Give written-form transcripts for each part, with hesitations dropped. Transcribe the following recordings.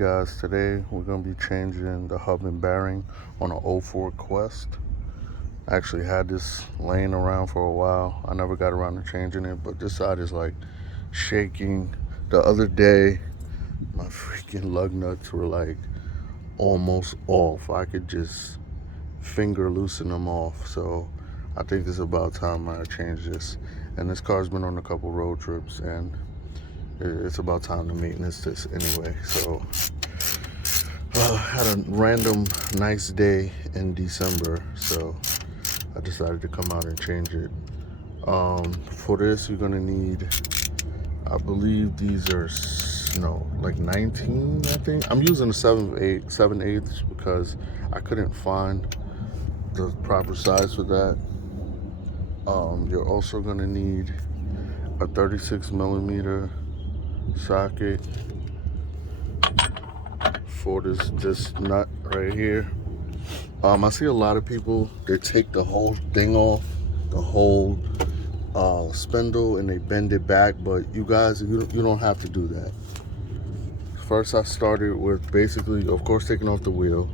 guys, today we're going to be changing the hub and bearing on an '04 Quest. I actually had this laying around for a while. I never got around to changing it, but this side is like shaking. The other day my freaking lug nuts were like almost off. I could just finger loosen them off. So I think it's about time I change this. And this car's been on a couple road trips, and it's about time to maintenance this anyway. So had a random nice day in December, so I decided to come out and change it. For this, you're gonna need, I believe these are like 19. I think I'm using a 7/8 because I couldn't find the proper size for that. You're also gonna need a 36mm socket for this nut right here. I see a lot of people, they take the whole thing off, the whole spindle, and they bend it back, but you guys, you don't have to do that. First, I started with basically, of course, taking off the wheel.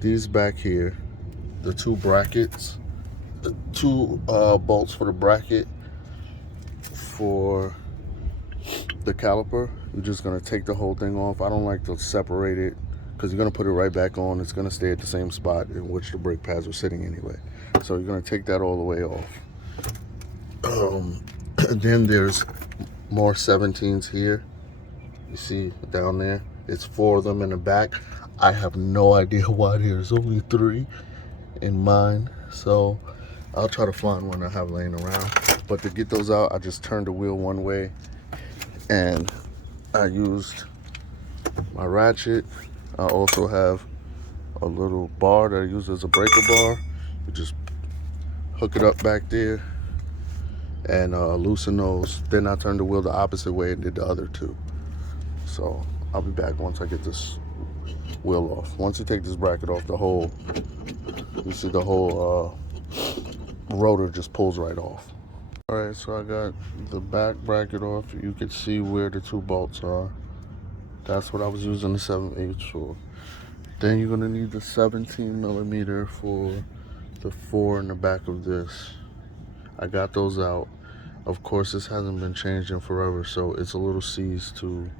These back here, the two brackets, the two bolts for the bracket for the caliper. You're just gonna take the whole thing off. I don't like to separate it because you're gonna put it right back on. It's gonna stay at the same spot in which the brake pads are sitting anyway. So you're gonna take that all the way off. Then there's more 17s here. You see down there, it's 4 of them in the back. I have no idea why there's only 3 in mine, so I'll try to find one I have laying around. But to get those out, I just turned the wheel one way, and I used my ratchet. I also have a little bar that I use as a breaker bar. You just hook it up back there and loosen those. Then I turned the wheel the opposite way and did the other 2. So I'll be back once I get this wheel off. Once you take this bracket off, you see the whole rotor just pulls right off. All right, so I got the back bracket off. You can see where the 2 bolts are. That's what I was using the 7/8 for. Then you're gonna need the 17mm for the 4 in the back of this. I got those out. Of course, this hasn't been changed in forever, so it's a little seized to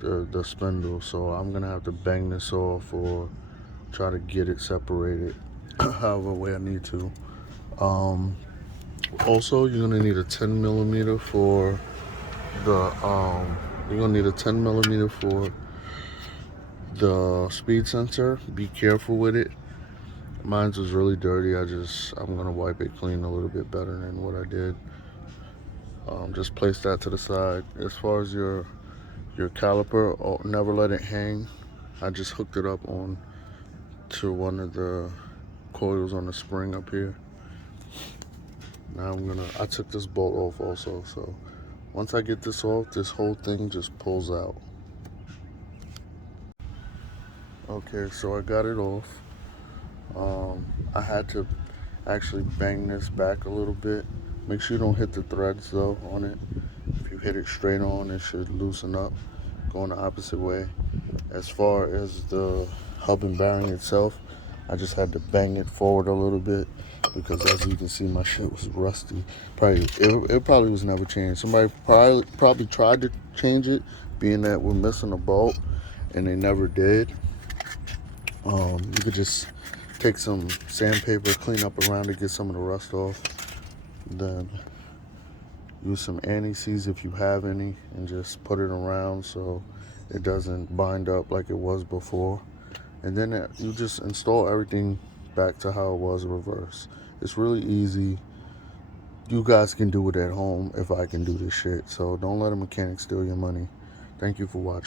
the spindle. So I'm gonna have to bang this off or try to get it separated however way I need to. Also, you're gonna need a 10mm for the speed sensor. Be careful with it. Mine's was really dirty. I'm gonna wipe it clean a little bit better than what I did. Just place that to the side. As far as your caliper, never let it hang. I just hooked it up on to one of the coils on the spring up here. Now I took this bolt off also, so once I get this off, this whole thing just pulls out. Okay, so I got it off. I had to actually bang this back a little bit. Make sure you don't hit the threads though on it. If you hit it straight on, it should loosen up, going the opposite way. As far as the hub and bearing itself, I just had to bang it forward a little bit because, as you can see, my shit was rusty. It probably was never changed. Somebody probably tried to change it, being that we're missing a bolt, and they never did. You could just take some sandpaper, clean up around it, get some of the rust off. Then use some anti-seize if you have any, and just put it around so it doesn't bind up like it was before. And then you just install everything back to how it was reverse. It's really easy. You guys can do it at home if I can do this shit. So don't let a mechanic steal your money. Thank you for watching.